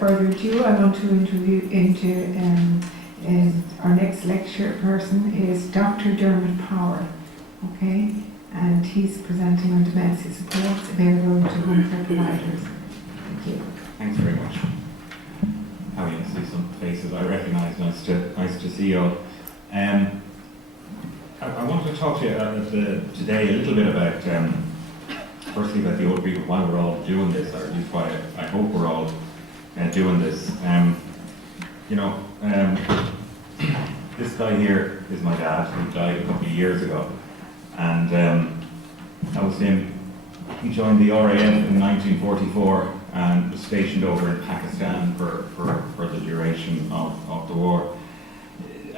without further ado, I want to our next lecture person is Dr. Dermot Power, okay? And he's presenting on dementia supports available to home care providers. Thank you. Thanks very much. Happy to see some faces I recognise. Nice to see you all. I wanted to talk to you today a little bit about, firstly, about the old people, why we're all doing this, or at least why I hope we're all doing this. This guy here is my dad, who died a couple of years ago, and that was him. He joined the RAF in 1944 and was stationed over in Pakistan for the duration of the war.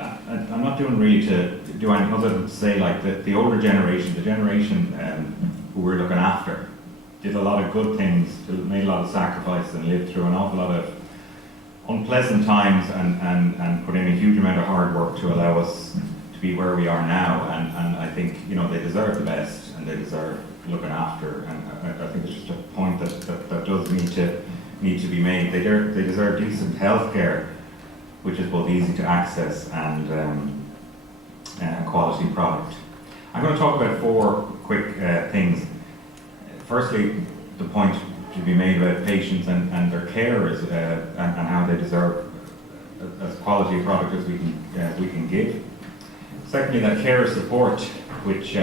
I'm not doing really to do anything other than to say, like, the older generation, the generation who we're looking after, did a lot of good things, made a lot of sacrifice, and lived through an awful lot of unpleasant times, and put in a huge amount of hard work to allow us to be where we are now. And I think, they deserve the best, and they deserve looking after. And I think it's just a point that does need to be made. They deserve decent health care, which is both easy to access and quality product. I'm going to talk about four quick things. Firstly, the point to be made about patients and their carers and how they deserve as quality a product as we can give. Secondly, that carer support, which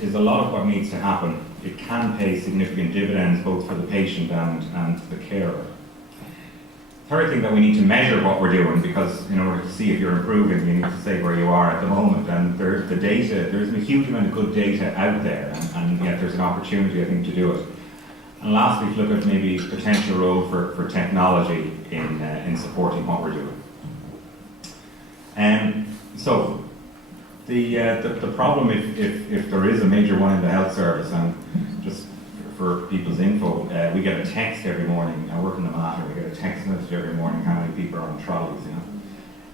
is a lot of what needs to happen. It can pay significant dividends both for the patient and the carer. Third thing, that we need to measure what we're doing, because in order to see if you're improving, you need to say where you are at the moment. And there's a huge amount of good data out there, and yet there's an opportunity, I think, to do it. And lastly, to look at maybe potential role for technology in supporting what we're doing. So the problem, if there is a major one in the health service, and just for people's info, we get a text every morning. I work in the matter. We get a text message every morning how many people are on trolleys,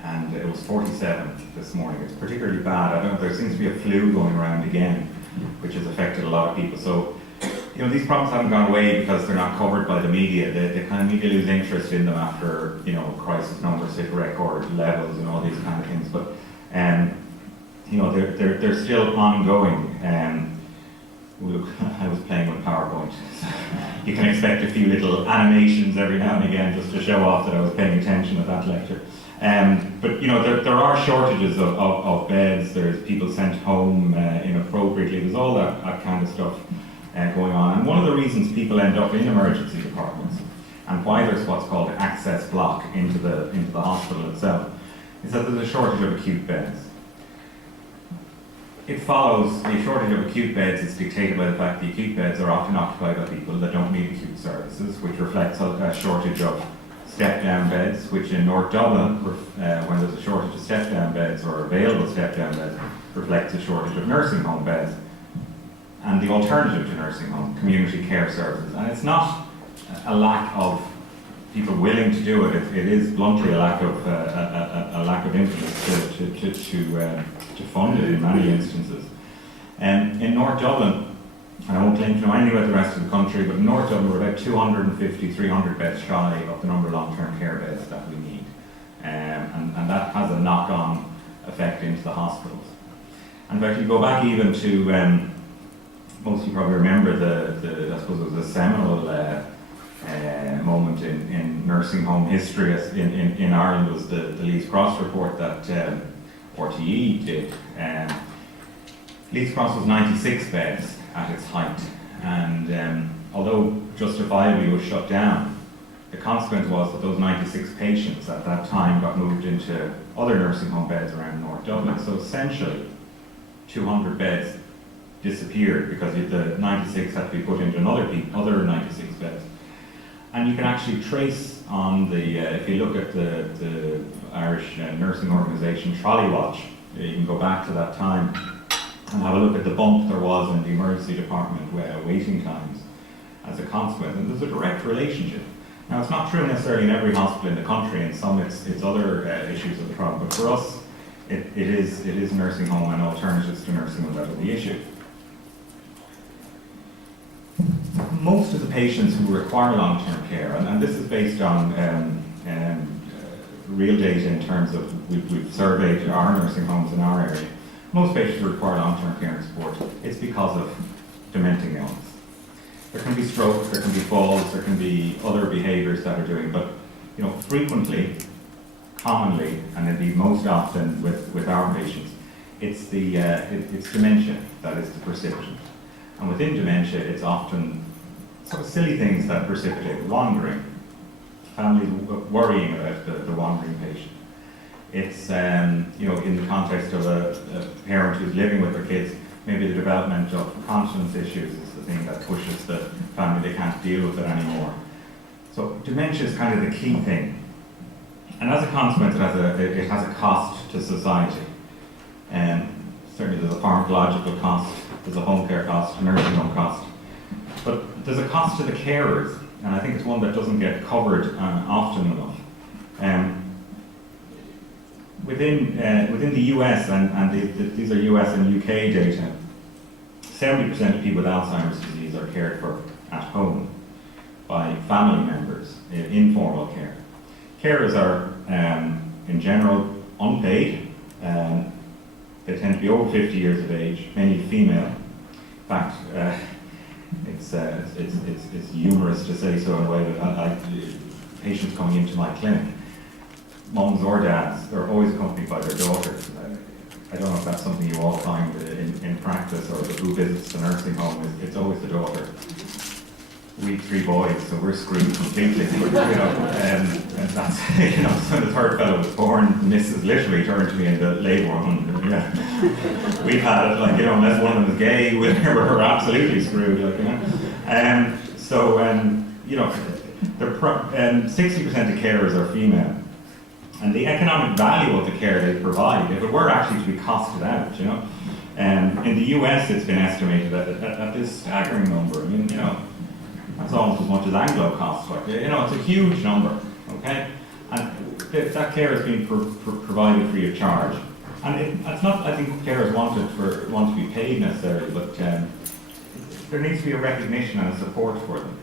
and it was 47 this morning. It's particularly bad. There seems to be a flu going around again, which has affected a lot of people. So, these problems haven't gone away because they're not covered by the media. They kind of need to lose interest in them after, crisis numbers hit record levels and all these kind of things. But, they're still ongoing. I was playing with PowerPoint. So you can expect a few little animations every now and again just to show off that I was paying attention at that lecture. But there are shortages of beds. There's people sent home inappropriately. There's all that kind of stuff going on. And one of the reasons people end up in emergency departments, and why there's what's called access block into the hospital itself, is that there's a shortage of acute beds. It follows, the shortage of acute beds is dictated by the fact the acute beds are often occupied by people that don't need acute services, which reflects a shortage of step-down beds, which in North Dublin, when there's a shortage of step-down beds or available step-down beds, reflects a shortage of nursing home beds. And the alternative to nursing home, community care services. And it's not a lack of people willing to do it. It is bluntly a lack of interest to fund it in many instances. In North Dublin, and I won't claim to know anything about the rest of the country, but in North Dublin we're about 250, 300 beds shy of the number of long-term care beds that we need. And that has a knock-on effect into the hospitals. And if you go back even to, most of you probably remember I suppose it was a seminal moment in nursing home history in Ireland, was the Leeds Cross report that RTE did. Leeds Cross was 96 beds at its height, and although justifiably was shut down, the consequence was that those 96 patients at that time got moved into other nursing home beds around North Dublin. So essentially 200 beds disappeared because the 96 had to be put into other 96 beds. And you can actually trace on if you look at the Irish nursing organisation Trolley Watch, you can go back to that time and have a look at the bump there was in the emergency department waiting times as a consequence. And there's a direct relationship. Now, it's not true necessarily in every hospital in the country, and some it's other issues of the problem, but for us it is nursing home and alternatives to nursing home that are the issue. most of the patients who require long-term care, and this is based on real data in terms of, we've surveyed our nursing homes in our area, most patients who require long-term care and support, it's because of dementing illness. There can be strokes, there can be falls, there can be other behaviours that are doing, but frequently, commonly, and indeed most often with our patients, it's dementia that is the precipitant. And within dementia, it's often sort of silly things that precipitate wandering. Families worrying about the wandering patient. It's, in the context of a parent who's living with their kids, maybe the development of continence issues is the thing that pushes the family, they can't deal with it anymore. So dementia is kind of the key thing. And as a consequence, it has a cost to society. Certainly there's a pharmacological cost, there's a home care cost, a nursing home cost. But there's a cost to the carers, and I think it's one that doesn't get covered often enough. Within the US, and these are US and UK data, 70% of people with Alzheimer's disease are cared for at home by family members, informal care. Carers are, in general, unpaid. They tend to be over 50 years of age, many female. In fact, it's humorous to say so in a way, but patients coming into my clinic, mums or dads, they're always accompanied by their daughters. I don't know if that's something you all find in practice, or who visits the nursing home, it's always the daughter. We 3 boys, so we're screwed completely. And that's, so the third fellow was born, Mrs. literally turned to me in the labour room. We've had it, unless one of them is gay, we're absolutely screwed, 60% of carers are female. And the economic value of the care they provide, if it were actually to be costed out, in the US it's been estimated at this staggering number. That's almost as much as Anglo costs. It's a huge number, okay? And that care is being provided free of charge. And it's not, I think, carers want to be paid necessarily, but there needs to be a recognition and a support for them.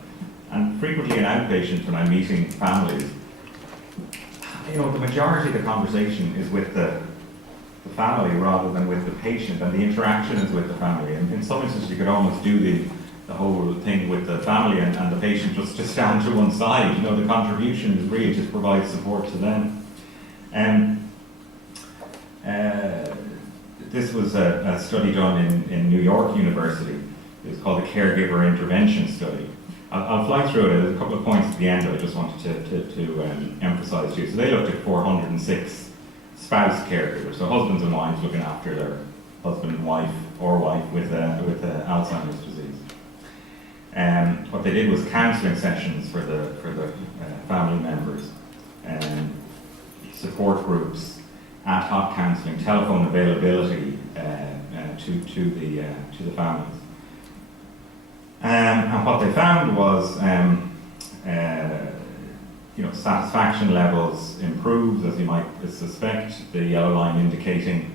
And frequently in outpatients, when I'm meeting families, the majority of the conversation is with the family rather than with the patient, and the interaction is with the family. And in some instances, you could almost do the whole thing with the family and the patient just to stand to one side. The contribution is really just provide support to them. This was a study done in New York University. It's called the Caregiver Intervention Study. I'll fly through it. There's a couple of points at the end that I just wanted to emphasise to you. So they looked at 406 spouse caregivers, so husbands and wives looking after their husband and wife or wife with Alzheimer's disease. What they did was counselling sessions for the family members, support groups, ad hoc counselling, telephone availability to the families. And what they found was, satisfaction levels improved, as you might suspect. The yellow line indicating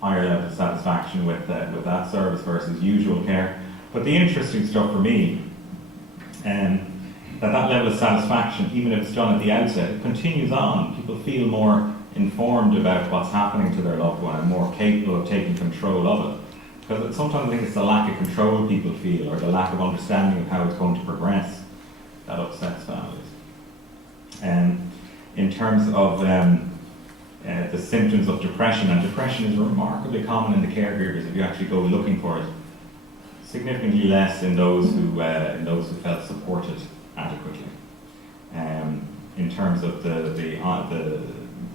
higher level of satisfaction with that service versus usual care. But the interesting stuff for me, that level of satisfaction, even if it's done at the outset, it continues on. People feel more informed about what's happening to their loved one and more capable of taking control of it. Because sometimes I think it's the lack of control people feel, or the lack of understanding of how it's going to progress, that upsets families. In terms of the symptoms of depression, and depression is remarkably common in the caregivers if you actually go looking for it. Significantly less in those who felt supported adequately. In terms of the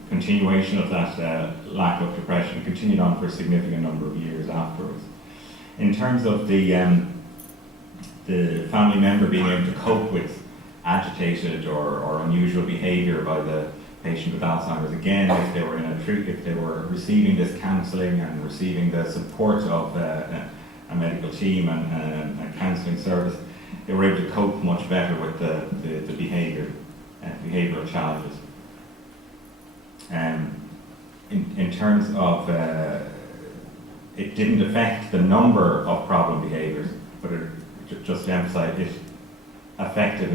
continuation of that lack of depression, continued on for a significant number of years afterwards. In terms of the family member being able to cope with agitated or unusual behaviour by the patient with Alzheimer's, again, if they were receiving this counselling and receiving the support of a medical team and a counselling service, they were able to cope much better with the behavioural challenges. In terms of it didn't affect the number of problem behaviours, but it just emphasised it affected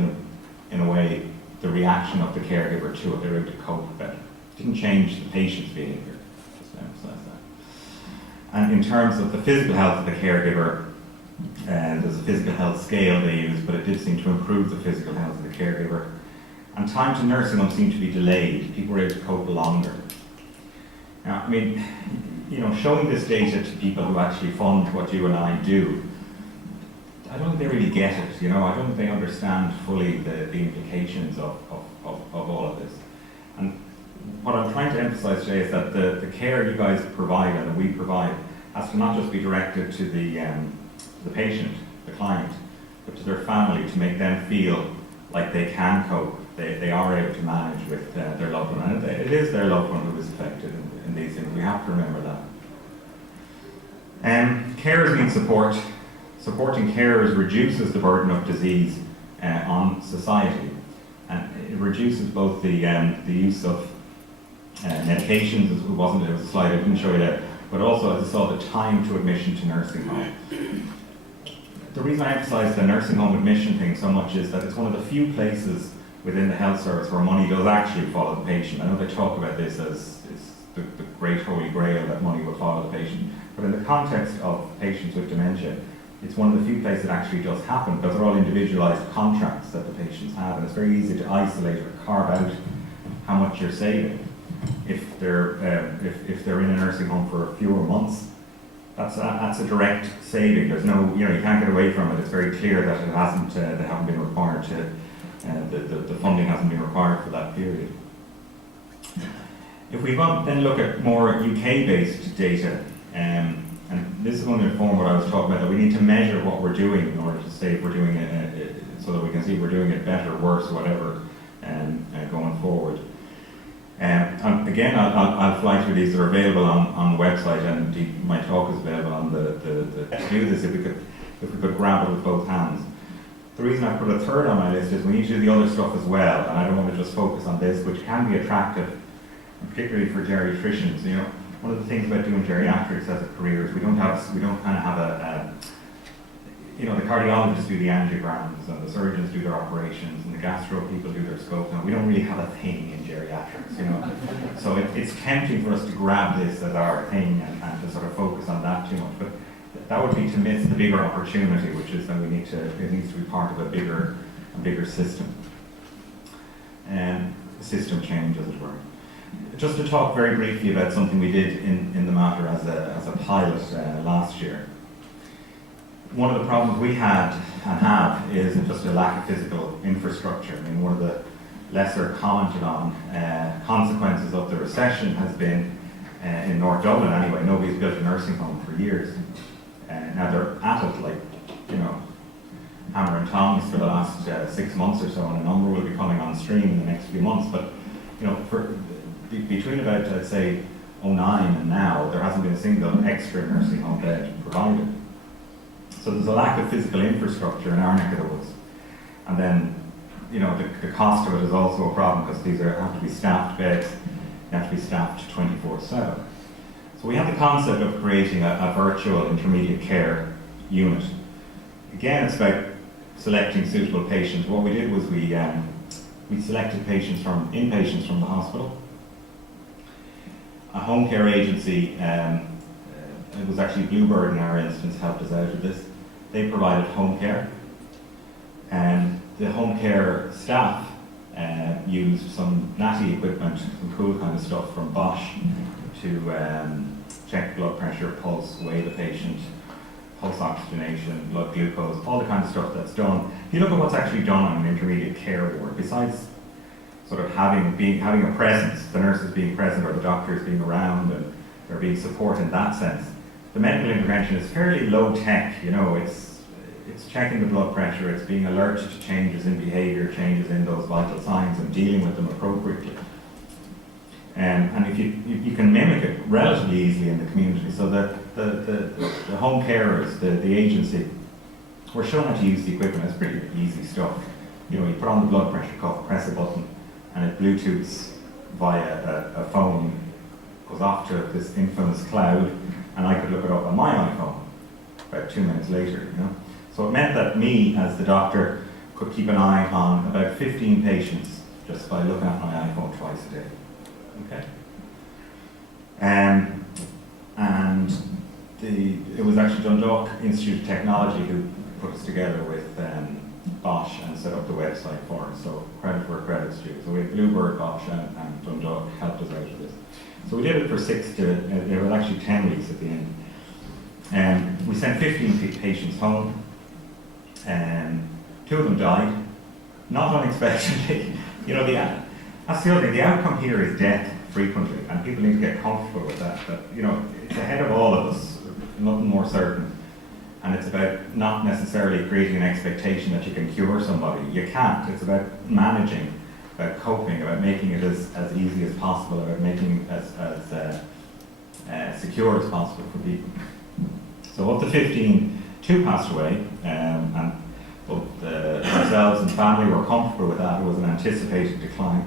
in a way the reaction of the caregiver to it. They were able to cope better. It didn't change the patient's behaviour, just to emphasise that. And in terms of the physical health of the caregiver, there's a physical health scale they use, but it did seem to improve the physical health of the caregiver. And time to nursing home seemed to be delayed. People were able to cope longer. Now, I mean, you know, showing this data to people who actually fund what you and I do, I don't think they really get it, you know. I don't think they understand fully the implications of all of this. And what I'm trying to emphasise today is that the care you guys provide and that we provide has to not just be directed to the patient, the client, but to their family, to make them feel like they can cope, they are able to manage with their loved one. And it is their loved one who is affected in these things. We have to remember that. Carers need support. Supporting carers reduces the burden of disease on society, and it reduces both the use of medications. It was a slide I didn't show you there, but also, as I saw, the time to admission to nursing home. The reason I emphasise the nursing home admission thing so much is that it's one of the few places within the health service where money does actually follow the patient. I know they talk about this as the great holy grail, that money will follow the patient, but in the context of patients with dementia, it's one of the few places that actually does happen, because they're all individualised contracts that the patients have, and it's very easy to isolate or carve out how much you're saving. If they're in a nursing home for fewer months, that's a direct saving. There's no, you know, you can't get away from it. It's very clear that it hasn't, they haven't been required to, the funding hasn't been required for that period. If we then look at more UK-based data, and this is going to inform what I was talking about, that we need to measure what we're doing in order to say if we're doing it, so that we can see if we're doing it better, worse, whatever, going forward. And again, I'll fly through these. They're available on the website, and my talk is available on to do this if we could grab it with both hands. The reason I put a third on my list is we need to do the other stuff as well, and I don't want to just focus on this, which can be attractive, and particularly for geriatricians. You know, one of the things about doing geriatrics as a career is we don't kind of have a you know, the cardiologists do the angiograms, and the surgeons do their operations, and the gastro people do their scopes, and we don't really have a thing in geriatrics, you know. So it's tempting for us to grab this as our thing and to sort of focus on that too much, but that would be to miss the bigger opportunity, which is that it needs to be part of a bigger system. System change, as it were. Just to talk very briefly about something we did in the matter as a pilot last year. One of the problems we had and have is just a lack of physical infrastructure. I mean, one of the lesser commented on consequences of the recession has been, in North Dublin anyway, nobody's built a nursing home for years. Now they're at it, like, you know, hammer and tongs for the last 6 months or so, and a number will be coming on stream in the next few months. But, you know, between about, I'd say, 2009 and now, there hasn't been a single extra nursing home bed provided. So there's a lack of physical infrastructure in our neck of the woods. And then, you know, the cost of it is also a problem, because these have to be staffed beds, they have to be staffed 24/7. So we have the concept of creating a virtual intermediate care unit. Again, it's about selecting suitable patients. What we did was we selected inpatients from the hospital. A home care agency, it was actually Bluebird in our instance, helped us out with this. They provided home care, and the home care staff used some natty equipment, some cool kind of stuff from Bosch to check blood pressure, pulse, weigh the patient, pulse oxygenation, blood glucose, all the kind of stuff that's done. If you look at what's actually done on an intermediate care ward, besides sort of having a presence, the nurses being present or the doctors being around and there being support in that sense, the medical intervention is fairly low tech. You know, it's checking the blood pressure, it's being alerted to changes in behaviour, changes in those vital signs, and dealing with them appropriately. And if you can mimic it relatively easily in the community, so that the home carers, the agency, were shown how to use the equipment. It's pretty easy stuff. You know, you put on the blood pressure cuff, press a button, and it Bluetooths via a phone, goes off to this infamous cloud, and I could look it up on my iPhone about 2 minutes later, you know. So it meant that me, as the doctor, could keep an eye on about 15 patients just by looking at my iPhone twice a day. Okay? And it was actually Dundalk Institute of Technology who put us together with Bosch and set up the website for us. So credit where credit's due. So we had Bluebird, Bosch, and Dundalk helped us out with this. So we did it for 10 weeks at the end. And we sent 15 patients home, and 2 of them died, not unexpectedly. You know, that's the other thing. The outcome here is death frequently, and people need to get comfortable with that. That, you know, it's ahead of all of us, nothing more certain. And it's about not necessarily creating an expectation that you can cure somebody. You can't. It's about managing, about coping, about making it as easy as possible, about making it as secure as possible for people. So of the 15, 2 passed away, and both ourselves and family were comfortable with that. It was an anticipated decline.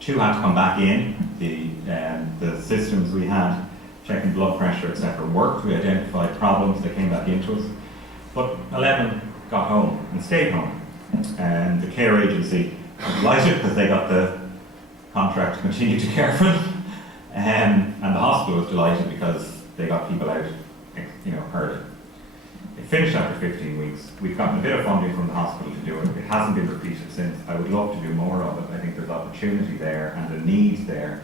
2 had to come back in. The systems we had, checking blood pressure, etc., worked. We identified problems, they came back into us. But 11 got home and stayed home. And the care agency was delighted because they got the contract to continue to care for them. And the hospital was delighted because they got people out, you know, early. It finished after 15 weeks. We've gotten a bit of funding from the hospital to do it. It hasn't been repeated since. I would love to do more of it. I think there's opportunity there and a need there.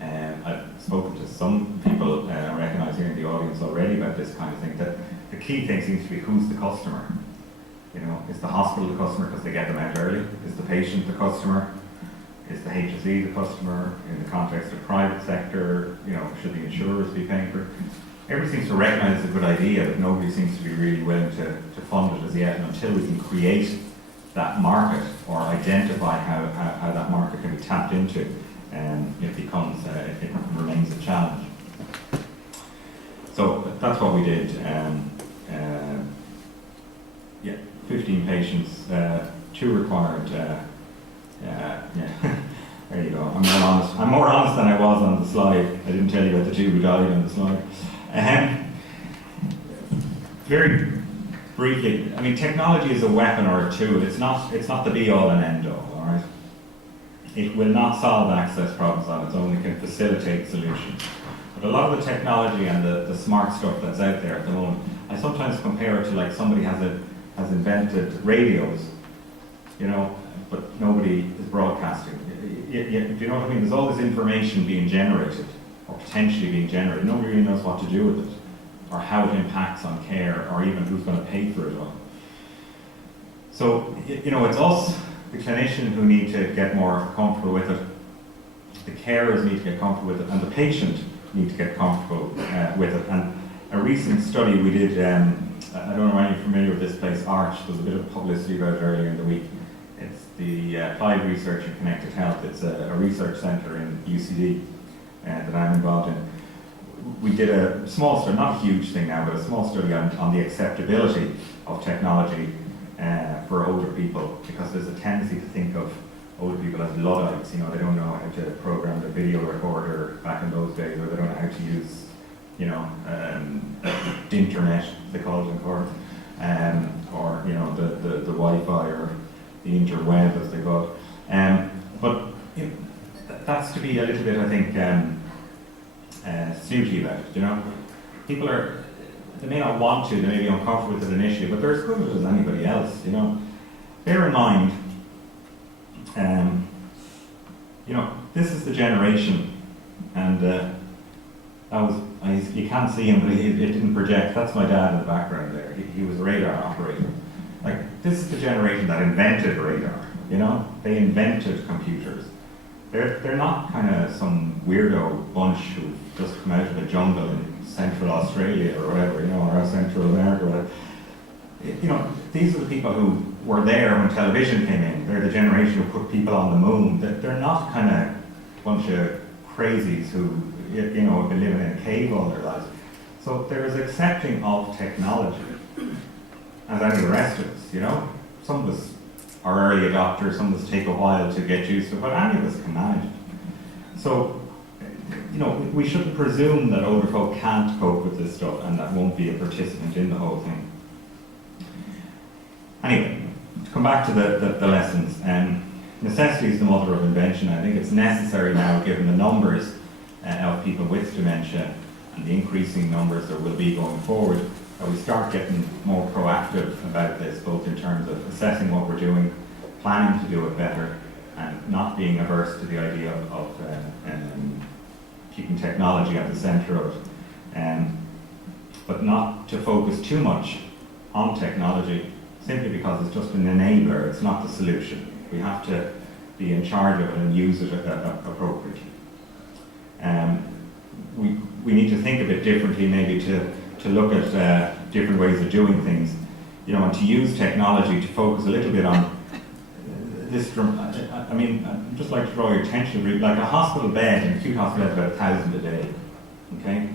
I've spoken to some people I recognise here in the audience already about this kind of thing, that the key thing seems to be who's the customer. You know, is the hospital the customer because they get them out early? Is the patient the customer? Is the HSE the customer? In the context of private sector, you know, should the insurers be paying for it? Everybody seems to recognise it's a good idea, but nobody seems to be really willing to fund it as yet. And until we can create that market or identify how that market can be tapped into, it remains a challenge. So that's what we did. 15 patients, 2 required. There you go. I'm more honest than I was on the slide. I didn't tell you about the 2 who died on the slide. Very briefly, I mean, technology is a weapon or a tool. It's not the be-all and end-all. All right. It will not solve access problems on its own. It can facilitate solutions. But a lot of the technology and the smart stuff that's out there at the moment, I sometimes compare it to like somebody has invented radios, you know, but nobody is broadcasting. Do you know what I mean? There's all this information being generated, or potentially being generated. Nobody really knows what to do with it, or how it impacts on care, or even who's going to pay for it all. So, you know, it's us, the clinician, who need to get more comfortable with it. The carers need to get comfortable with it, and the patient need to get comfortable with it. And a recent study we did, I don't know if you're familiar with this place, Arch. There was a bit of publicity about it earlier in the week. It's the Applied Research in Connected Health. It's a research centre in UCD that I'm involved in. We did a small study, not a huge thing now, but a small study on the acceptability of technology for older people, because there's a tendency to think of older people as Luddites. You know, they don't know how to program the video recorder back in those days, or they don't know how to use, you know, the internet, they call it in court, or, you know, the Wi-Fi or the interweb, as they call it. But you know, that's to be a little bit, I think, snooty about it, you know. People they may not want to, they may be uncomfortable with it initially, but they're as good at it as anybody else, you know. Bear in mind, you know, this is the generation, and you can't see him, but it didn't project. That's my dad in the background there. He was a radar operator. Like, this is the generation that invented radar, you know? They invented computers. They're not kind of some weirdo bunch who've just come out of the jungle in Central Australia or whatever, you know, or Central America or whatever. You know, these are the people who were there when television came in. They're the generation who put people on the moon. They're not kind of a bunch of crazies who, you know, have been living in a cave all their lives. So they're as accepting of technology as any of the rest of us, you know. Some of us are early adopters, some of us take a while to get used to it, but any of us can manage it. So you know, we shouldn't presume that older folk can't cope with this stuff and that won't be a participant in the whole thing. Anyway, to come back to the lessons, necessity is the mother of invention. I think it's necessary now, given the numbers of people with dementia and the increasing numbers there will be going forward, that we start getting more proactive about this, both in terms of assessing what we're doing, planning to do it better, and not being averse to the idea of keeping technology at the centre of it, but not to focus too much on technology, simply because it's just an enabler, it's not the solution. We have to be in charge of it and use it appropriately. We need to think a bit differently, maybe to look at different ways of doing things, you know, and to use technology to focus a little bit on this. I mean, I'd just like to draw your attention to, like, a hospital bed, an acute hospital bed, about 1,000 a day. Okay.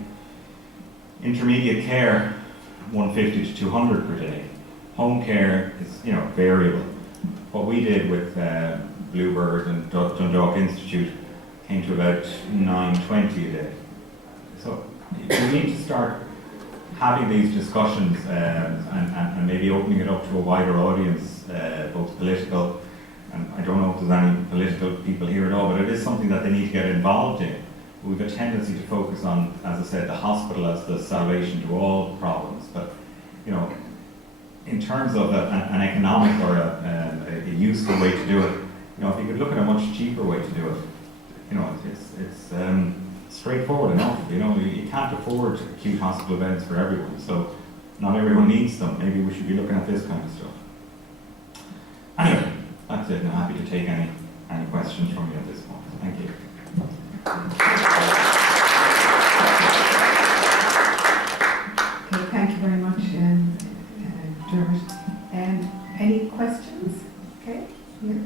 Intermediate care, 150 to 200 per day. Home care is, you know, variable. What we did with Bluebird and Dundalk Institute came to about 920 a day. So we need to start having these discussions and maybe opening it up to a wider audience, both political, and I don't know if there's any political people here at all, but it is something that they need to get involved in. We have a tendency to focus on, as I said, the hospital as the salvation to all problems, but, you know, in terms of an economic or a useful way to do it, you know, if you could look at a much cheaper way to do it, you know, it's straightforward enough. You know, you can't afford acute hospital beds for everyone, so not everyone needs them. Maybe we should be looking at this kind of stuff. Anyway, that's it. I'm happy to take any questions from you at this point. Thank you. Okay, thank you very much, Dermot. Any questions? Okay, here.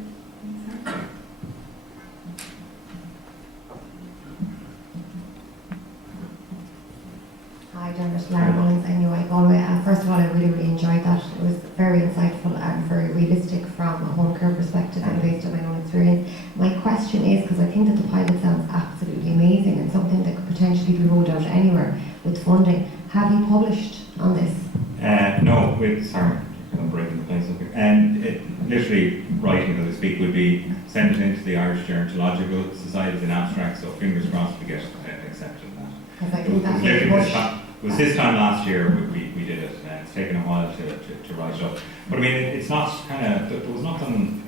Hi, Dermot. Lara Mullins, anyway, Galway. First of all, I really enjoyed that. It was very insightful and very realistic from a home care perspective and based on my own experience. My question is, because I think that the pilot sounds absolutely amazing and something that could potentially be rolled out anywhere with funding. Have you published on this? No, sorry, I'm breaking the place up here. And literally writing, as I speak, would be send it into the Irish Gerontological Society as an abstract, so fingers crossed we get accepted in that. Because I think that's It was this time last year we did it. It's taken a while to write it up. But I mean, it's not kind of, there was nothing,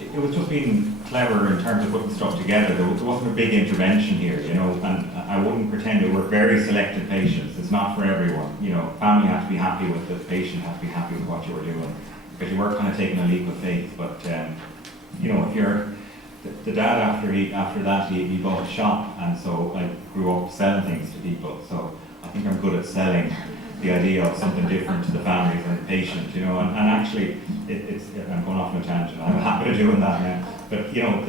it was just being clever in terms of putting stuff together. There wasn't a big intervention here, you know, and I wouldn't pretend it. We're very selected patients. It's not for everyone. You know, family has to be happy with it, the patient has to be happy with what you were doing. Because you were kind of taking a leap of faith. But, you know, if you're, the dad after that he bought a shop, and so I grew up selling things to people. So I think I'm good at selling the idea of something different to the families and the patient, you know. And actually, I'm going off on a tangent. I'm happy to doing that now. But you know,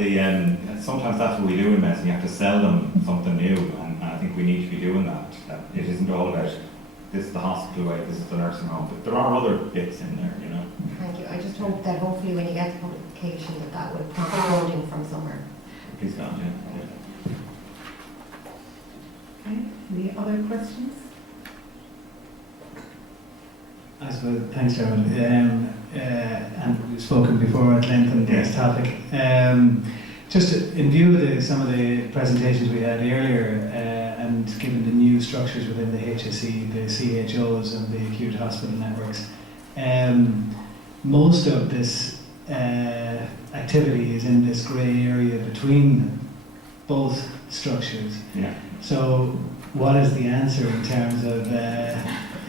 sometimes that's what we do in medicine. You have to sell them something new, and I think we need to be doing that. It isn't all about this is the hospital way, this is the nursing home. But there are other bits in there, you know. Thank you. I just hope that hopefully when you get the publication that will prompt funding from somewhere. Please God, yeah. Okay, any other questions? I suppose, thanks, Dermot. And we've spoken before at length on this topic. Just in view of some of the presentations we had earlier, and given the new structures within the HSE, the CHOs and the acute hospital networks, most of this activity is in this grey area between both structures. Yeah. So what is the answer in terms of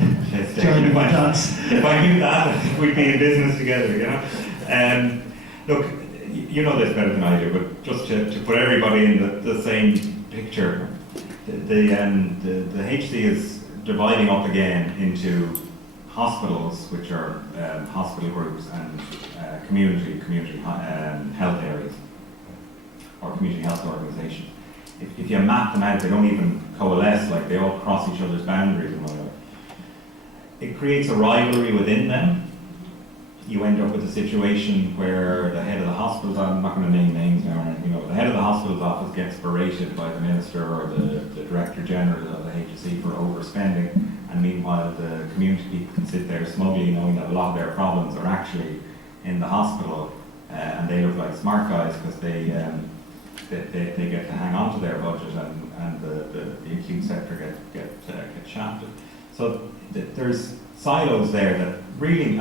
If I knew that, I think we'd be in business together, you know. Look, you know this better than I do, but just to put everybody in the same picture, the HC is dividing up again into hospitals, which are hospital groups, and community health areas, or community health organisations. If you map them out, they don't even coalesce, like they all cross each other's boundaries and whatever. It creates a rivalry within them, you end up with a situation where the head of the hospital, I'm not going to name names now, the head of the hospital's office gets berated by the minister or the Director General of the HSE for overspending, and meanwhile the community people can sit there smugly knowing that a lot of their problems are actually in the hospital, and they look like smart guys because they get to hang on to their budget, and the acute sector get shafted. So there's silos there that really,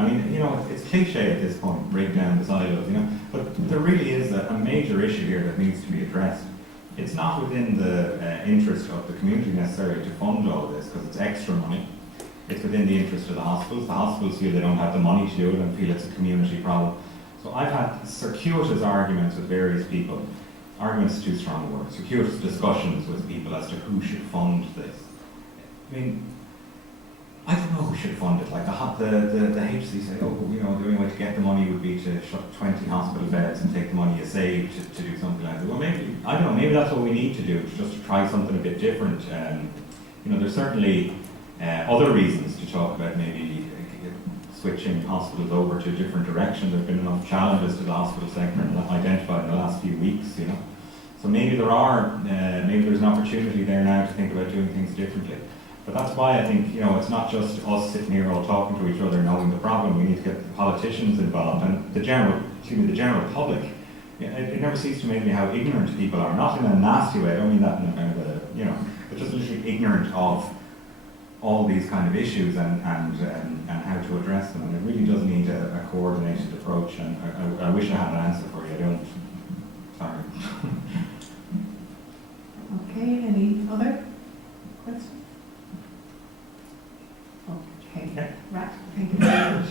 it's cliche at this point, break down the silos, but there really is a major issue here that needs to be addressed. It's not within the interest of the community necessarily to fund all this because it's extra money. It's within the interest of the hospitals. The hospitals feel they don't have the money to do it and feel it's a community problem. So I've had circuitous arguments with various people. Arguments is too strong a word. Circuitous discussions with people as to who should fund this. I don't know who should fund it. Like the HC say, the only way to get the money would be to shut 20 hospital beds and take the money you save to do something like that. Well, maybe, I don't know, maybe that's what we need to do, just to try something a bit different. There's certainly other reasons to talk about maybe switching hospitals over to a different direction. There have been enough challenges to the hospital sector identified in the last few weeks, So maybe there's an opportunity there now to think about doing things differently. But that's why I think, it's not just us sitting here all talking to each other, knowing the problem. We need to get the politicians involved and the general public. It never ceases to make me how ignorant people are, not in a nasty way. I don't mean that in a kind of but just literally ignorant of all these kind of issues and how to address them. And it really does need a coordinated approach. And I wish I had an answer for you. I don't. Sorry. Okay, any other questions? Okay, right, thank you very much.